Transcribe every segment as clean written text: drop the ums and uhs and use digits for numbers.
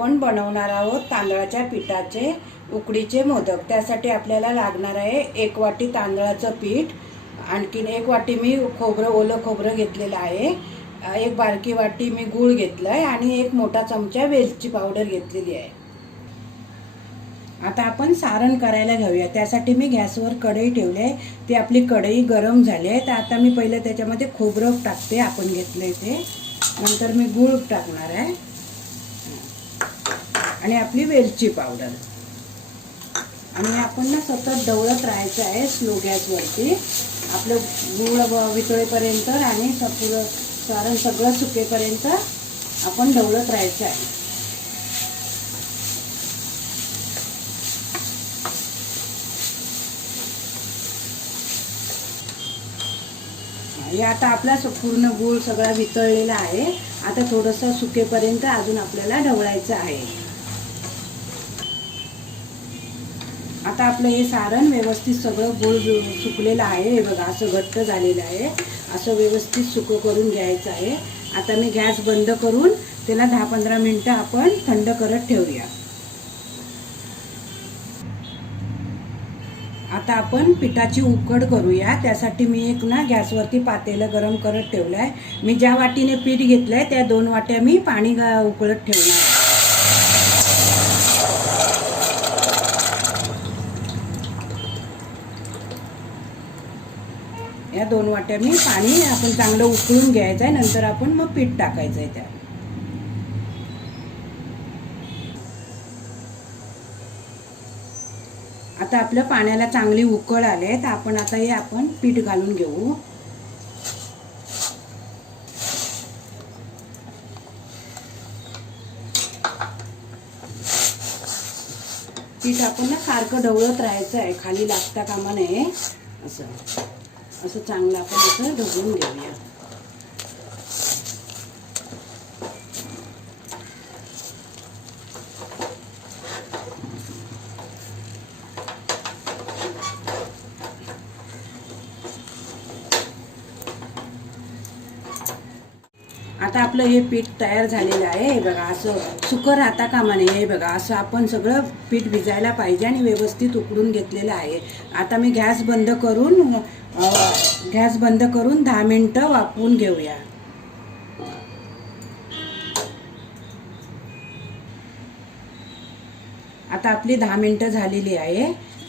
आपण बनवणार आहोत तांदळाच्या पिठाचे उकडीचे मोदक। त्यासाठी आपल्याला लागणार आहे 1 वाटी तांदळाचं पीठ, आणखीन 1 वाटी मी ओलं खोबरं घेतलेलं आहे, 1 बारकी वाटी मी गूळ घेतलाय आणि 1 मोठा चमचा वेलची पावडर घेतलेली आहे। आता आपण सारण करायला घेऊया। त्यासाठी मी गॅसवर कढई ठेवली आहे, ती आपली कढई गरम झाली आहे। तर आता मी पहिले त्याच्यामध्ये खोबरं टाकते, आपण घेतलंय ते, नंतर मी गूळ टाकणार आहे आणि आपली वेलची पावडर, आणि आपण ना सतत ढवळत राहायचं आहे स्लो गॅसवरती, आपलं गूळ वितळेपर्यंत आणि पुरं सारण सगळं सुकेपर्यंत आपण ढवळत राहायचं आहे। हे आता आपला पूर्ण गूळ सगळा वितळलेला आहे। आता थोडंसं सुकेपर्यंत अजून आपल्याला ढवळायचं आहे। आता आपलं हे सारण व्यवस्थित सगळं गूळ सुकलेलं आहे, हे बघा असं घट्ट झालेलं आहे, असं व्यवस्थित सुकं करून घ्यायचं आहे। आता मी गॅस बंद करून त्याला 10-15 मिनिटं आपण थंड करत ठेवूया। आता आपण पिठाची उकड करूया। त्यासाठी मी एक ना गॅसवरती पातेलं गरम करत ठेवलं आहे। मी ज्या वाटीने पीठ घेतलंय त्या 2 वाट्या मी पाणी उकळत ठेवणार आहे। या 2 वाट्या मी पाणी आपण चांगलं उकळून घ्यायचं आहे, नंतर आपण मग पीठ टाकायचं आहे त्यात। आता आपल्या पाण्याला चांगली उकळ आले, तर आपण आता हे पीठ घालून घेऊ। पीठ आपण ना सारखं ढवळत राहायचं आहे, खाली लागता कामा नये, असं चांगलं आपण असं ढवळून घेऊया। आता आपलं हे पीठ तयार झालेलं आहे, हे बघा असं सुकं राहता कामा नये, हे बघा असं आपण सगळं पीठ भिजायला पाहिजे आणि व्यवस्थित उकडून घेतलेलं आहे। आता मी गॅस बंद करून 10 मिनिटं वाफवून घेऊया। आता आपली 10 मिनिटं झालेली आहे,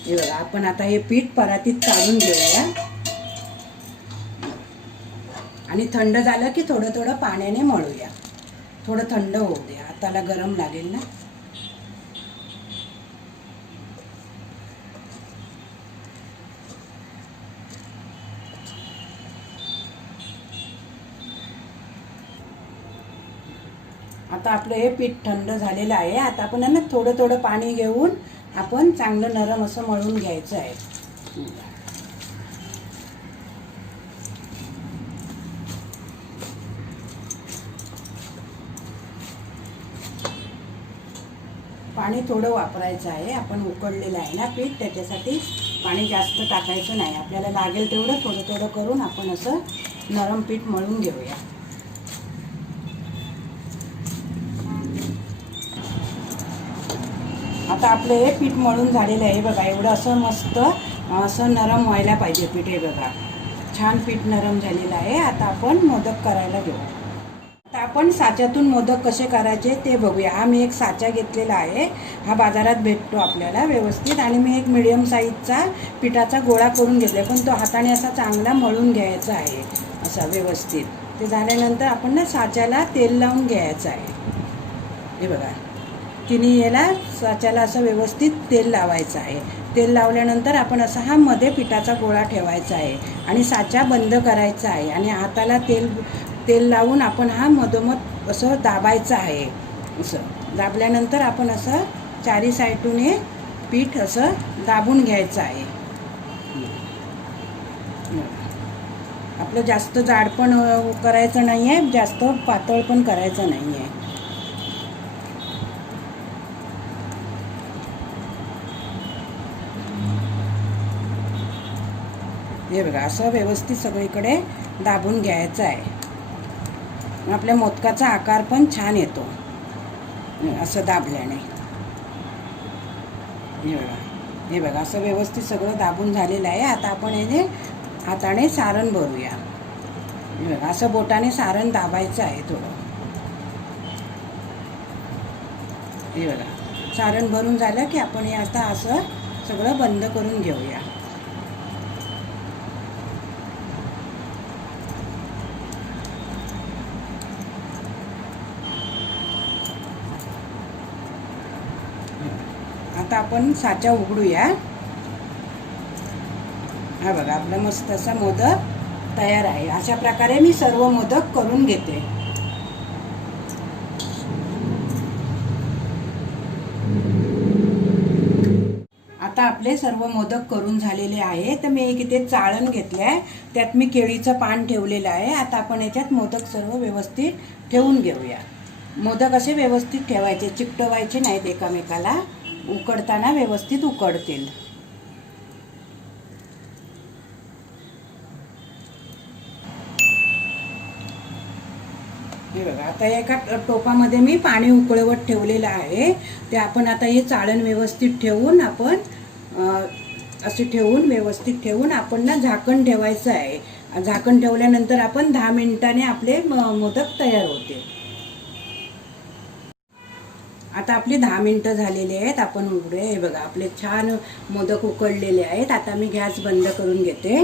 हे बघा आपण आता हे पीठ परातीत काढून घेऊया आणि थंड झालं की थोडं थोडं पाण्याने मळूया। थोडं थंड होऊ दे, हाताला गरम लागेल ना। आता आपलं हे पीठ थंड झालेलं आहे। आता आपण ना थोडं थोडं पाणी घेऊन आपण चांगलं नरम असं मळून घ्यायचं आहे। पाणी थोडं वापरायचं आहे, आपण उकडलेलं आहे ना पीठ, त्याच्यासाठी पाणी जास्त टाकायचं नाही, आपल्याला लागेल तेवढं थोडं थोडं करून आपण असं नरम पीठ मळून घेऊया। आता आपलं हे पीठ मळून झालेलं आहे, बघा एवढं असं मस्त असं नरम व्हायला पाहिजे पीठ, हे बघा छान पीठ नरम झालेलं आहे। आता आपण मोदक करायला घेऊ। आता आपण साच्यातून मोदक कसे करायचे ते बघूया। हा मी एक साचा घेतलेला आहे, हा बाजारात भेटतो आपल्याला व्यवस्थित, आणि मी एक मीडियम साईजचा पिठाचा गोळा करून घेतला, पण तो हाताने असा चांगला मळून घ्यायचा आहे असा व्यवस्थित। ते झाल्यानंतर आपण ना साच्याला तेल लावून घ्यायचं आहे, हे बघा तिन्ही याला साच्याला असं व्यवस्थित तेल लावायचं आहे। तेल लावल्यानंतर आपण असा हा मध्ये पिठाचा गोळा ठेवायचा आहे आणि साचा बंद करायचा आहे, आणि हाताला तेल लावून आपण हा मधोमध असं दाबायचं आहे। असं दाबल्यानंतर आपण असं चारी साईडूने पीठ असं दाबून घ्यायचं आहे। आपलं जास्त जाड पण करायचं नाही आहे, जास्त पातळ पण करायचं नाही आहे। हे बघा असं व्यवस्थित सगळीकडे दाबून घ्यायचं आहे, आपल्या मोदकाचा आकार पण छान येतो। असं दाबल्याने. हे बघा असं व्यवस्थित सगळं दाबून झालेलं आहे. आता आपण हे हाताने सारण भरूया. हे बघा असं बोटाने सारण दाबायचं आहे थोडं. हे बघा सारण भरून झालं की आपण हे आता असं सगळं बंद करून घेऊया. आता आपण साचा उघडूया. हा बघा आपला मस्त असा मोदक तयार आहे. अशा प्रकारे मी सर्व मोदक करून घेते. आता आपले सर्व मोदक करून झालेले आहे. तर मी एक इथे चाळण घेतले आहे, त्यात मी केळीचं पान ठेवलेलं आहे. आता आपण याच्यात मोदक सर्व व्यवस्थित ठेवून घेऊया. मोदक असे व्यवस्थित ठेवायचे, चिकटवायचे नाहीत एकामेकाला. उकडताना व्यवस्थित उकडतील. हे बघा आता एका टोपामध्ये मी पाणी उकळवत ठेवलेलं आहे. ते आपण आता हे चाळण व्यवस्थित ठेवून आपण असे ठेवून व्यवस्थित ठेवून आपण ना झाकण ठेवायचं आहे. झाकण ठेवल्यानंतर आपण 10 मिनिटांनी आपले मोदक तयार होते. आता आपले 10 मिनिटं झालेले आहेत. आपण उघडूया. हे बघा आपले छान मोदक उकडलेले आहेत. आता मी गॅस बंद करून घेते.